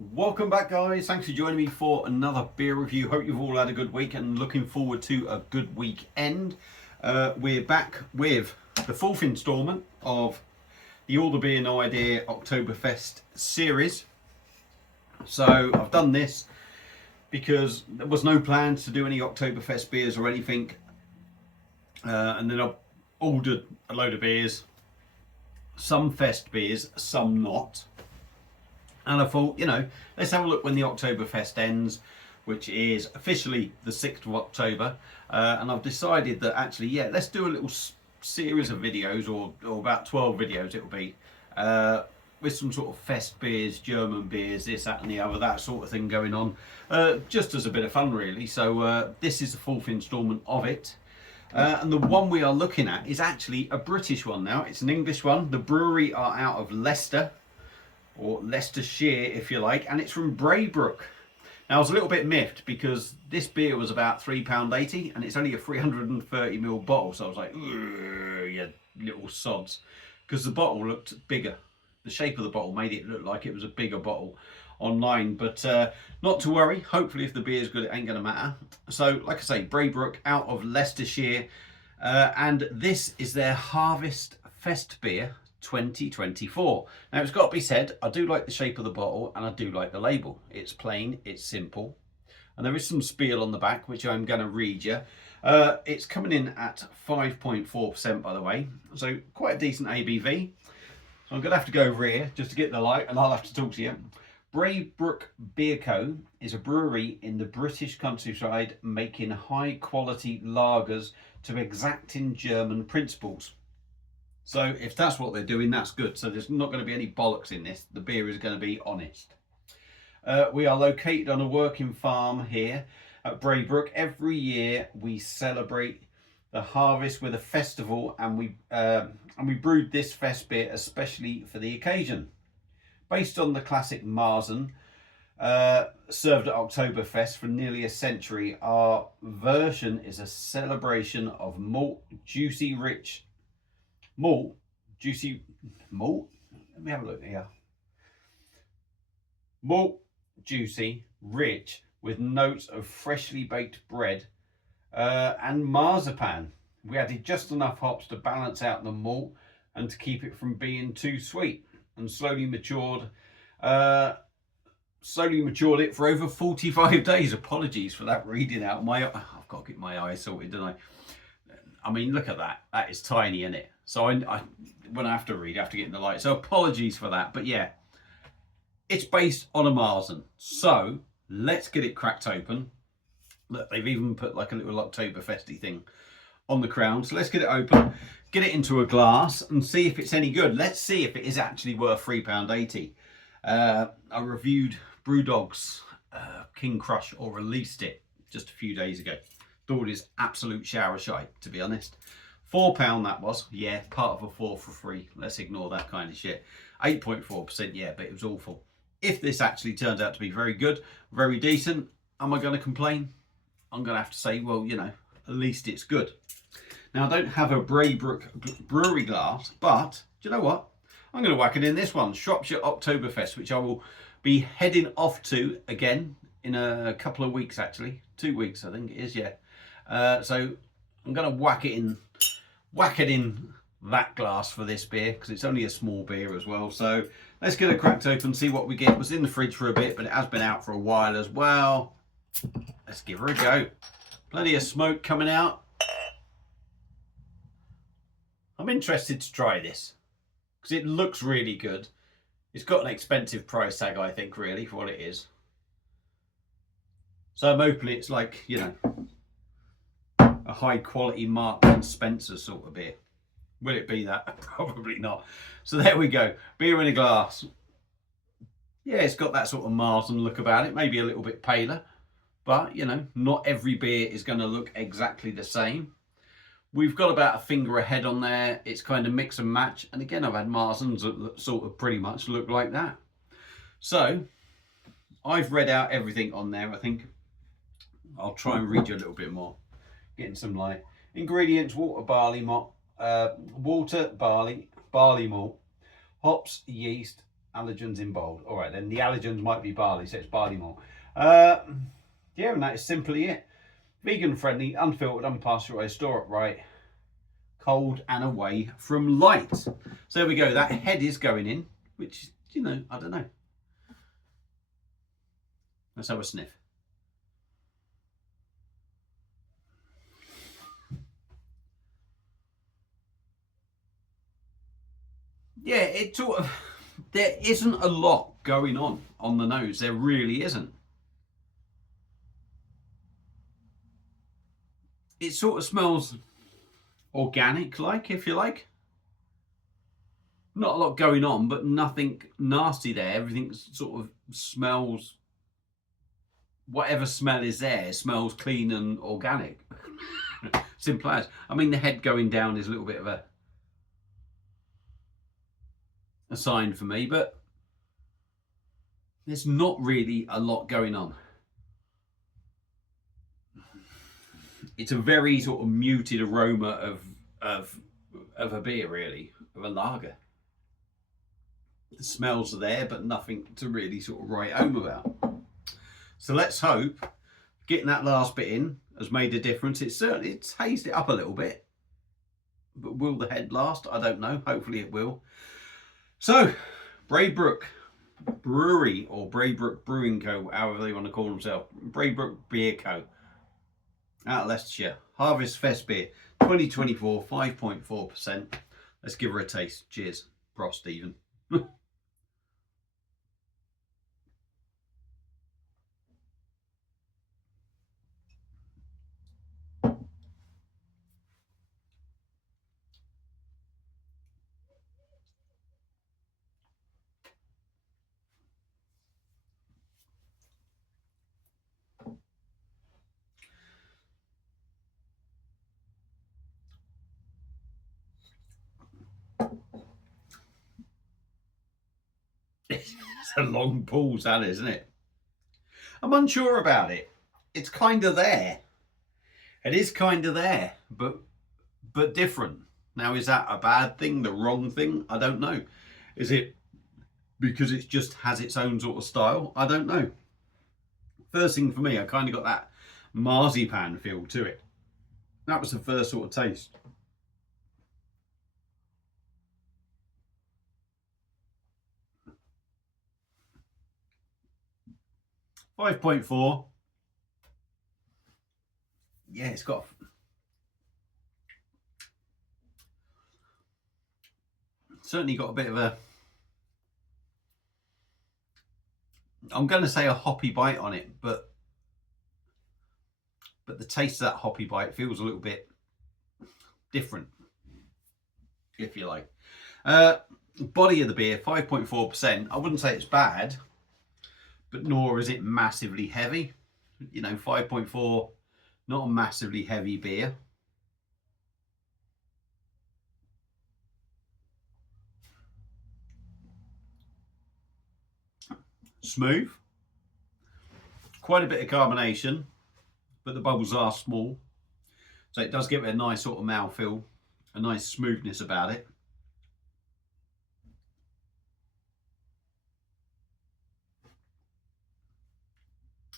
Welcome back, guys. Thanks for joining me for another beer review. Hope you've all had a good week and looking forward to a good weekend. We're back with the fourth instalment of the All the Beer No Idea Oktoberfest series. So I've done this because there was no plans to do any Oktoberfest beers or anything, and then I've ordered a load of beers, some fest beers, some not. And I thought, let's have a look when the Oktoberfest ends, which is officially the 6th of October. And I've decided that actually, let's do a little series of videos, or about 12 videos it will be, with some sort of fest beers, German beers, this, that and the other, that sort of thing going on, just as a bit of fun really. So this is the fourth instalment of it. And the one we are looking at is actually a British one now. It's an English one. The brewery are out of Leicester, or Leicestershire if you like, and it's from Braybrooke. Now I was a little bit miffed because this beer was about £3.80 and it's only a 330ml bottle, so I was like, you little sods, because the bottle looked bigger. The shape of the bottle made it look like it was a bigger bottle online, but not to worry. Hopefully if the beer is good it ain't gonna matter. So like I say, Braybrooke out of Leicestershire, and this is their Harvest Festbier 2024. Now it's got to be said, I do like the shape of the bottle and I do like the label. It's plain, it's simple, and there is some spiel on the back which I'm going to read you. It's coming in at 5.4% by the way, so quite a decent ABV. So I'm going to have to go over here just to get the light and I'll have to talk to you. Braybrooke Beer Co is a brewery in the British countryside making high quality lagers to exacting German principles. So if that's what they're doing, that's good. So there's not going to be any bollocks in this. The beer is going to be honest. We are located on a working farm here at Braybrooke. Every year we celebrate the harvest with a festival, and we brewed this fest beer especially for the occasion. Based on the classic Marzen, served at Oktoberfest for nearly a century, our version is a celebration of juicy, rich malt. Let me have a look here. Malt, juicy, rich, with notes of freshly baked bread and marzipan. We added just enough hops to balance out the malt and to keep it from being too sweet, and slowly matured it for over 45 days. Apologies for that reading out. I've got to get my eyes sorted, don't I mean, look at that. That is tiny, isn't it? So when I have to read, I have to get in the light. So apologies for that. But yeah, it's based on a Marzen. So let's get it cracked open. Look, they've even put like a little Oktoberfesty thing on the crown. So let's get it open, get it into a glass and see if it's any good. Let's see if it is actually worth £3.80. I reviewed Brewdog's King Crush, or released it just a few days ago. Thought it is absolute shower shite, to be honest. £4 that was, yeah, part of a 4 for free. Let's ignore that kind of shit. 8.4%, yeah, but it was awful. If this actually turns out to be very good, very decent, am I going to complain? I'm going to have to say, well, at least it's good. Now, I don't have a Braybrooke brewery glass, but do you know what? I'm going to whack it in this one, Shropshire Oktoberfest, which I will be heading off to again in a couple of weeks, actually. 2 weeks, I think it is, yeah. So I'm going to whack it in that glass for this beer, because it's only a small beer as well. So let's get it cracked open, see what we get. It was in the fridge for a bit, but it has been out for a while as well. Let's give her a go. Plenty of smoke coming out. I'm interested to try this because it looks really good. It's got an expensive price tag, I think, really, for what it is. So I'm hoping it's like, a high quality Marks and Spencer sort of beer. Will it be that? Probably not. So there we go. Beer in a glass. Yeah, it's got that sort of Marzen look about it. Maybe a little bit paler. But, not every beer is going to look exactly the same. We've got about a finger ahead on there. It's kind of mix and match. And again, I've had Marzens that sort of pretty much look like that. So, I've read out everything on there, I think. I'll try and read you a little bit more. Getting some light. Ingredients: water, barley malt, barley malt, hops, yeast, Allergens in bold. All right, then the allergens might be barley, so it's barley malt. Yeah, and that is simply it. Vegan friendly, unfiltered, unpasteurized, store upright, cold and away from light. So there we go. That head is going in, which, you know, I don't know. Let's have a sniff. Yeah, it sort of, there isn't a lot going on the nose. There really isn't. It sort of smells organic, like, if you like. Not a lot going on, but nothing nasty there. Everything sort of smells, whatever smell is there, smells clean and organic. Simple as. I mean, the head going down is a little bit of a sign for me, but there's not really a lot going on. It's a very sort of muted aroma of a beer, really, of a lager. The smells are there, but nothing to really sort of write home about. So let's hope getting that last bit in has made a difference. It's hazed it up a little bit, but will the head last? I don't know. Hopefully it will. So, Braybrooke Brewery, or Braybrooke Brewing Co., however they want to call themselves, Braybrooke Beer Co. out of Leicestershire. Harvest Fest Beer 2024, 5.4%. Let's give her a taste. Cheers. Prost, Stephen. It's a long pause, that is, isn't it? I'm unsure about it. It's kind of there. It is kind of there, but different. Now, is that a bad thing, the wrong thing? I don't know. Is it because it just has its own sort of style? I don't know. First thing for me, I kind of got that marzipan feel to it. That was the first sort of taste. .4. Yeah, it's got certainly got a bit of a, I'm going to say a hoppy bite on it, but the taste of that hoppy bite feels a little bit different, if you like. Body of the beer, 5.4%. I wouldn't say it's bad, but nor is it massively heavy. You know, 5.4, not a massively heavy beer. Smooth. Quite a bit of carbonation, but the bubbles are small. So it does give it a nice sort of mouthfeel, a nice smoothness about it.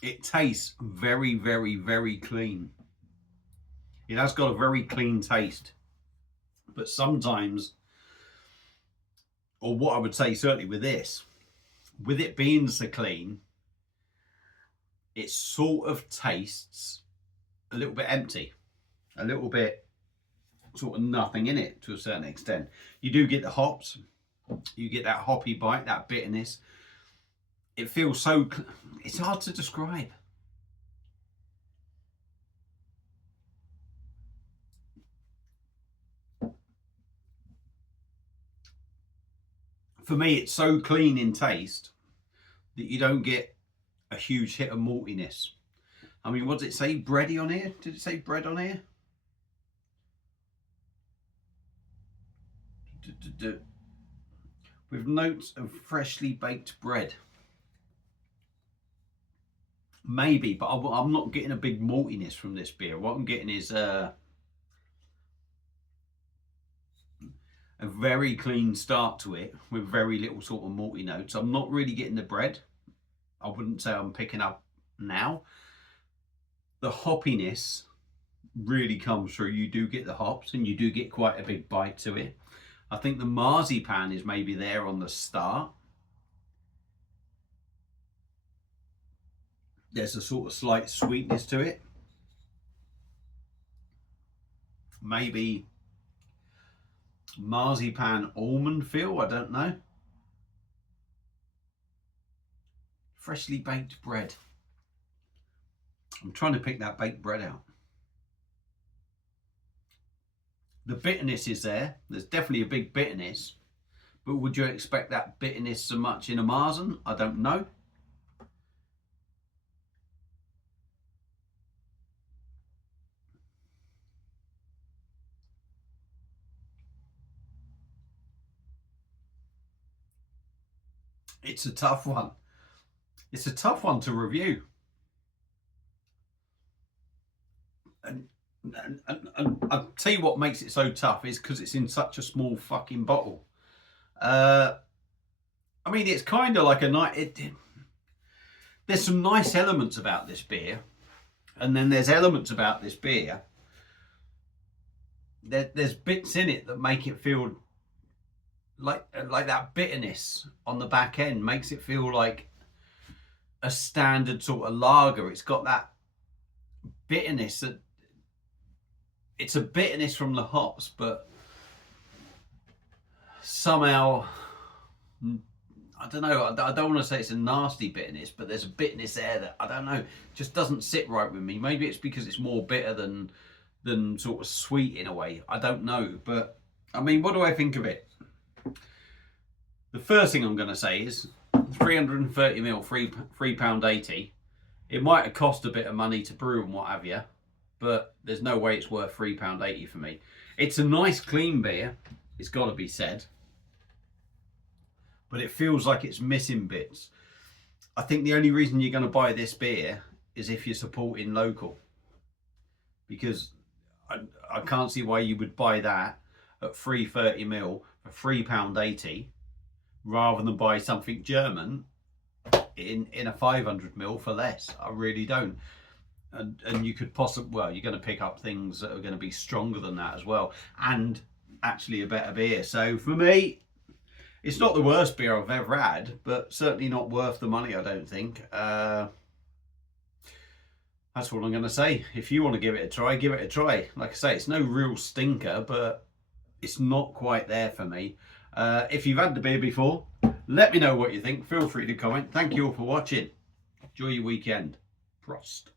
It tastes very, very, very clean. It has got a very clean taste. But sometimes, or what I would say certainly with this, with it being so clean, it sort of tastes a little bit empty. A little bit sort of nothing in it to a certain extent. You do get the hops. You get that hoppy bite, that bitterness. It feels so, it's hard to describe. For me, it's so clean in taste that you don't get a huge hit of maltiness. I mean, what did it say? Bready on here? Did it say bread on here? With notes of freshly baked bread. Maybe, but I'm not getting a big maltiness from this beer. What I'm getting is a a very clean start to it with very little sort of malty notes. I'm not really getting the bread. I wouldn't say I'm picking up now. The hoppiness really comes through. You do get the hops and you do get quite a big bite to it. I think the marzipan is maybe there on the start. There's a sort of slight sweetness to it. Maybe marzipan almond feel, I don't know. Freshly baked bread. I'm trying to pick that baked bread out. The bitterness is there. There's definitely a big bitterness. But would you expect that bitterness so much in a Marzen? I don't know. It's a tough one. It's a tough one to review. And I'll tell you what makes it so tough is because it's in such a small fucking bottle. I mean, it's kind of like a night. There's some nice elements about this beer, and then there's elements about this beer. There's bits in it that make it feel like that bitterness on the back end makes it feel like a standard sort of lager. It's got that bitterness that it's a bitterness from the hops, but somehow I don't know. I don't want to say it's a nasty bitterness, but there's a bitterness there that I don't know, just doesn't sit right with me. Maybe it's because it's more bitter than sort of sweet in a way. I don't know, but I mean, what do I think of it? The first thing I'm going to say is 330ml, £3.80. It might have cost a bit of money to brew and what have you, but there's no way it's worth £3.80 for me. It's a nice clean beer, it's got to be said, but it feels like it's missing bits. I think the only reason you're going to buy this beer is if you're supporting local, because I can't see why you would buy that at 330ml for £3.80 rather than buy something German in a 500ml for less. I really don't. And you could possibly, well, you're going to pick up things that are going to be stronger than that as well, and actually a better beer. So for me, it's not the worst beer I've ever had, but certainly not worth the money, I don't think. That's all I'm going to say. If you want to give it a try, give it a try. Like I say, it's no real stinker, but it's not quite there for me. If you've had the beer before, let me know what you think. Feel free to comment. Thank you all for watching. Enjoy your weekend. Prost.